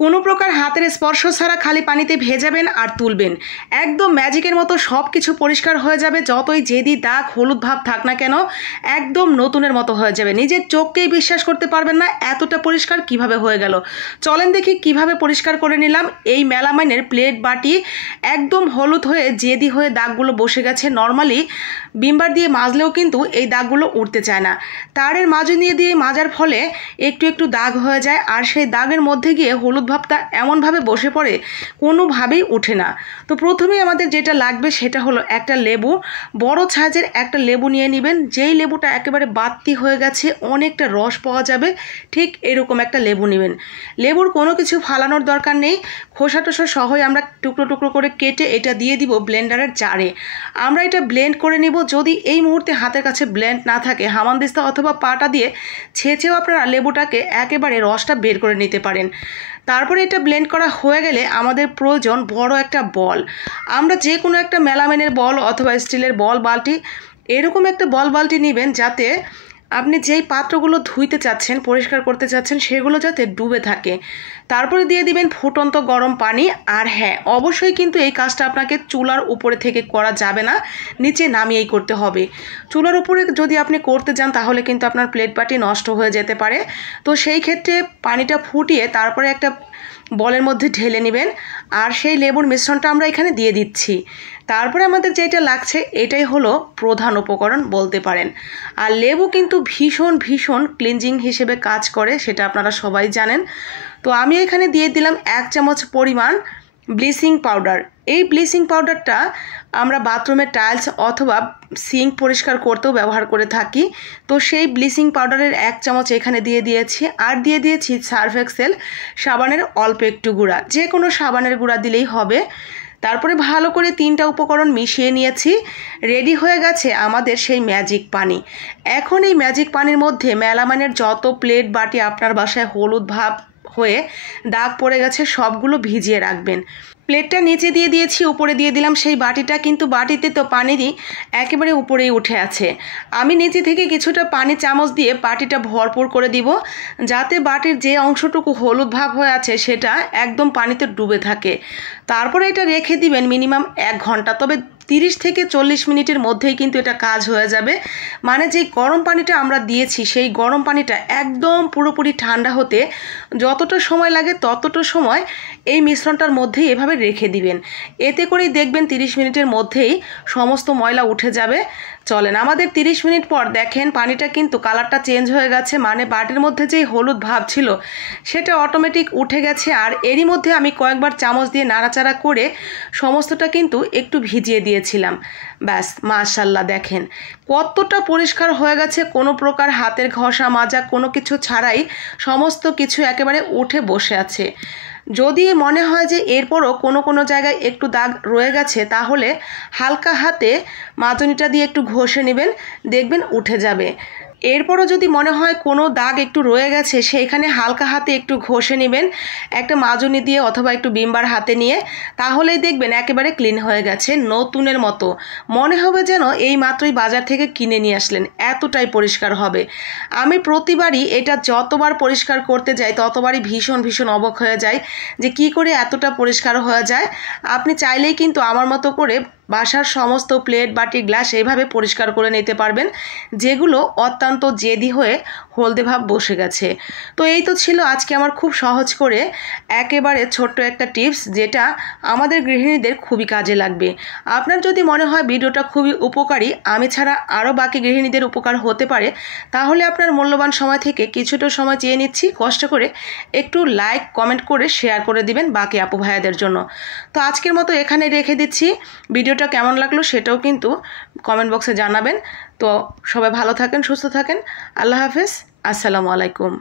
কোনো প্রকার হাতের স্পর্শ ছাড়া খালি পানিতে ভেজাবেন আর তুলবেন, একদম ম্যাজিকের মতো সব কিছু পরিষ্কার হয়ে যাবে। যতই জেদি দাগ হলুদ ভাব থাক না কেন, একদম নতুনের মতো হয়ে যাবে। নিজের চোখকেই বিশ্বাস করতে পারবেন না এতটা পরিষ্কার কিভাবে হয়ে গেল। চলেন দেখি কিভাবে পরিষ্কার করে নিলাম। এই মেলামাইনের প্লেট বাটি একদম হলুদ হয়ে জেদি হয়ে দাগগুলো বসে গেছে। নর্মালি বিমবার দিয়ে মাজলেও কিন্তু এই দাগগুলো উঠতে চায় না। তারের মাজনি দিয়ে মাজার ফলে একটু একটু দাগ হয়ে যায়, আর সেই দাগের মধ্যে গিয়ে হলুদ ভাবটা এমনভাবে বসে পড়ে কোনোভাবেই ওঠে না। তো প্রথমেই আমাদের যেটা লাগবে সেটা হলো একটা লেবু। বড় সাইজের একটা লেবু নিয়ে নেবেন। যেই লেবুটা একেবারে বাতি হয়ে গেছে, অনেকটা রস পাওয়া যাবে, ঠিক এরকম একটা লেবু নেবেন। লেবুর কোনো কিছু ফালানোর দরকার নেই, খোসা টোসা সহই আমরা টুকরো টুকরো করে কেটে এটা দিয়ে দিব ব্লেন্ডারের জারে। আমরা এটা ব্লেন্ড করে নিব। যদি এই মুহূর্তে হাতের কাছে ব্লেন্ড না থাকে, হামানদিস্তা অথবা পাটা দিয়ে ছেঁচেও আপনারা লেবুটাকে একেবারে রসটা বের করে নিতে পারেন। তারপরে এটা ব্লেন্ড করা হয়ে গেলে আমাদের প্রয়োজন বড় একটা বল। আমরা যে কোনো একটা মেলামাইনের বল অথবা স্টিলের বল বালতি, এরকম একটা বল বালতি নেবেন, যাতে আপনি যেই পাত্রগুলো ধুইতে চাচ্ছেন, পরিষ্কার করতে চাচ্ছেন, সেগুলো যাতে ডুবে থাকে। তারপরে দিয়ে দিবেন ফুটন্ত গরম পানি। আর হ্যাঁ, অবশ্যই কিন্তু এই কাজটা আপনাকে চুলার উপরে থেকে করা যাবে না, নিচে নামিয়েই করতে হবে। চুলার উপরে যদি আপনি করতে যান তাহলে কিন্তু আপনার প্লেট বাটি নষ্ট হয়ে যেতে পারে। তো সেই ক্ষেত্রে পানিটা ফুটিয়ে তারপরে একটা বলের মধ্যে ঢেলে নেবেন, আর সেই লেবুর মিশ্রণটা আমরা এখানে দিয়ে দিচ্ছি। তারপরে আমাদের যেটা লাগছে এটাই হলো প্রধান উপকরণ বলতে পারেন। আর লেবু কিন্তু ভীষণ ভীষণ ক্লিনজিং হিসেবে কাজ করে, সেটা আপনারা সবাই জানেন। তো আমি এখানে দিয়ে দিলাম 1 চামচ পরিমাণ ব্লিচিং পাউডার। এই ব্লিচিং পাউডারটা আমরা বাথরুমের টাইলস অথবা সিঙ্ক পরিষ্কার করতেও ব্যবহার করে থাকি। তো সেই ব্লিচিং পাউডারের 1 চামচ এখানে দিয়ে দিয়েছি। আর দিয়ে দিয়েছি সার্ফ এক্সেল সাবানের অল্প একটু গুঁড়া, যে কোনো সাবানের গুঁড়া দিলেই হবে। তারপরে ভালো করে 3টা উপকরণ মিশিয়ে নিয়েছি। রেডি হয়ে গেছে আমাদের সেই ম্যাজিক পানি। এখন এই ম্যাজিক পানির মধ্যে মেলামাইনের যত প্লেট বাটি আপনার বাসায় হলুদ ভাব হয়ে দাগ পড়ে গেছে সবগুলো ভিজিয়ে রাখবেন। প্লেটটা নিচে দিয়ে দিয়েছি, উপরে দিয়ে দিলাম সেই বাটিটা, কিন্তু বাটিতে তো পানি একেবারে উপরেই উঠে আছে। আমি নিচে থেকে কিছুটা পানি চামচ দিয়ে বাটিটা ভরপুর করে দিব, যাতে বাটির যে অংশটুকু হলুদ ভাব হয়ে আছে সেটা একদম পানিতে ডুবে থাকে। তারপরে এটা রেখে দিবেন মিনিমাম 1 ঘন্টা। তবে 30 থেকে 40 মিনিটের মধ্যেই কিন্তু এটা কাজ হয়ে যাবে। মানে যেই গরম পানিটা আমরা দিয়েছি সেই গরম পানিটা একদম পুরোপুরি ঠান্ডা হতে যতটা সময় লাগে ততটা সময় এই মিশ্রণটার মধ্যেই এভাবে রেখে দিবেন। এতে করেই দেখবেন 30 মিনিটের মধ্যেই সমস্ত ময়লা উঠে যাবে। চলেন, আমাদের 30 মিনিট পর দেখেন পানিটা কিন্তু কালারটা চেঞ্জ হয়ে গেছে। মানে বাটির মধ্যে যেই হলুদ ভাব ছিল সেটা অটোমেটিক উঠে গেছে। আর এরই মধ্যে আমি কয়েকবার চামচ দিয়ে নাড়াচাড়া করে সমস্তটা কিন্তু একটু ভিজিয়ে দিয়েছিলাম। ব্যাস, মাশাআল্লাহ, দেখেন কতটা পরিষ্কার হয়ে গেছে। কোনো প্রকার হাতের ঘষা মাজা কোনো কিছু ছাড়াই সমস্ত কিছু একেবারে উঠে বসে আছে। যদি মনে হয় যে এরপরও কোনো জায়গায় একটু দাগ রয়ে গেছে, তাহলে হালকা হাতে মাজনিটা দিয়ে একটু ঘষে নেবেন, দেখবেন উঠে যাবে। এরপরও যদি মনে হয় কোনো দাগ একটু রয়ে গেছে, সেইখানে হালকা হাতে একটু ঘষে নেবেন একটা মাজনি দিয়ে অথবা একটু বিমবার হাতে নিয়ে, তাহলেই দেখবেন একেবারে ক্লিন হয়ে গেছে, নতুনের মতো মনে হবে যেন এই মাত্রই বাজার থেকে কিনে নিয়ে আসলেন, এতটাই পরিষ্কার হবে। আমি প্রতিবারই এটা যতবার পরিষ্কার করতে যাই ততবারই ভীষণ ভীষণ অবাক হয়ে যাই যে কি করে এতটা পরিষ্কার হয়ে যায়। আপনি চাইলেই কিন্তু আমার মতো করে বাসার সমস্ত প্লেট বাটি গ্লাস এইভাবে পরিষ্কার করে নিতে পারবেন, যেগুলো অত্যন্ত জেদি হয়ে হলদে ভাব বসে গেছে। তো এই তো ছিল আজকে আমার খুব সহজ করে একেবারে ছোট্ট একটা টিপস, যেটা আমাদের গৃহিণীদের খুবই কাজে লাগবে। আপনার যদি মনে হয় ভিডিওটা খুবই উপকারী, আমি ছাড়া আরও বাকি গৃহিণীদের উপকার হতে পারে, তাহলে আপনার মূল্যবান সময় থেকে কিছুটা সময় চেয়ে নিচ্ছি, কষ্ট করে একটু লাইক কমেন্ট করে শেয়ার করে দিবেন বাকি আপু ভাইয়াদের জন্য। তো আজকের মতো এখানে রেখে দিচ্ছি। ভিডিওটা কেমন লাগলো সেটাও কিন্তু কমেন্ট বক্সে জানাবেন। তো সবাই ভালো থাকেন, সুস্থ থাকেন। আল্লাহ হাফেজ, আসসালামু আলাইকুম।